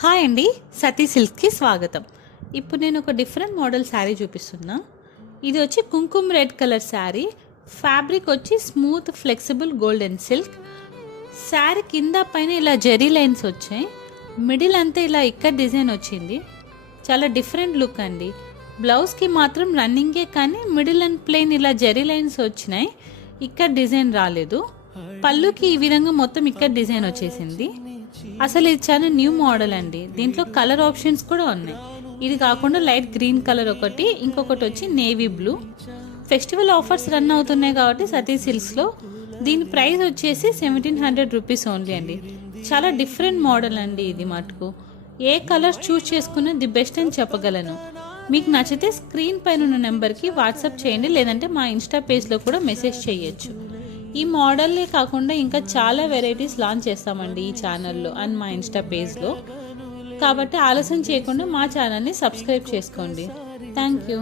Hi అండి, సతీ సిల్క్కి స్వాగతం. ఇప్పుడు నేను ఒక డిఫరెంట్ మోడల్ శారీ చూపిస్తున్నా. ఇది వచ్చి కుంకుమ రెడ్ కలర్ శారీ. ఫ్యాబ్రిక్ వచ్చి smooth flexible golden silk. Sari కింద పైన ఇలా జెరీ లైన్స్ వచ్చాయి. మిడిల్ అంతా ఇలా ఇక్కడ డిజైన్ వచ్చింది. చాలా డిఫరెంట్ లుక్ అండి. బ్లౌజ్కి మాత్రం రన్నింగే, కానీ మిడిల్ అండ్ ప్లెయిన్ ఇలా జెరీ లైన్స్ వచ్చినాయి. ఇక్కడ డిజైన్ రాలేదు. పళ్ళుకి ఈ విధంగా మొత్తం ఇక్కడ డిజైన్ వచ్చేసింది. అసలు ఇది చాలా న్యూ మోడల్ అండి. దీంట్లో కలర్ ఆప్షన్స్ కూడా ఉన్నాయి. ఇది కాకుండా లైట్ గ్రీన్ కలర్ ఒకటి, ఇంకొకటి వచ్చి navy blue. Festival offers run అవుతున్నాయి కాబట్టి సతీ సిల్క్స్లో దీని ప్రైస్ వచ్చేసి 1700 రూపీస్ ఓన్లీ అండి. చాలా డిఫరెంట్ మోడల్ అండి. ఇది మటుకు ఏ కలర్ చూస్ చేసుకునే ది బెస్ట్ అని చెప్పగలను. మీకు నచ్చితే స్క్రీన్ పైన ఉన్న నెంబర్కి వాట్సాప్ చేయండి, లేదంటే మా ఇన్స్టా పేజ్లో కూడా మెసేజ్ చేయొచ్చు. ఈ మోడల్లే కాకుండా ఇంకా చాలా వెరైటీస్ లాంచ్ చేస్తామండి ఈ ఛానల్లో అండ్ మా ఇన్స్టా పేజ్లో. కాబట్టి ఆలస్యం చేయకుండా మా ఛానల్ని సబ్స్క్రైబ్ చేసుకోండి. Thank you.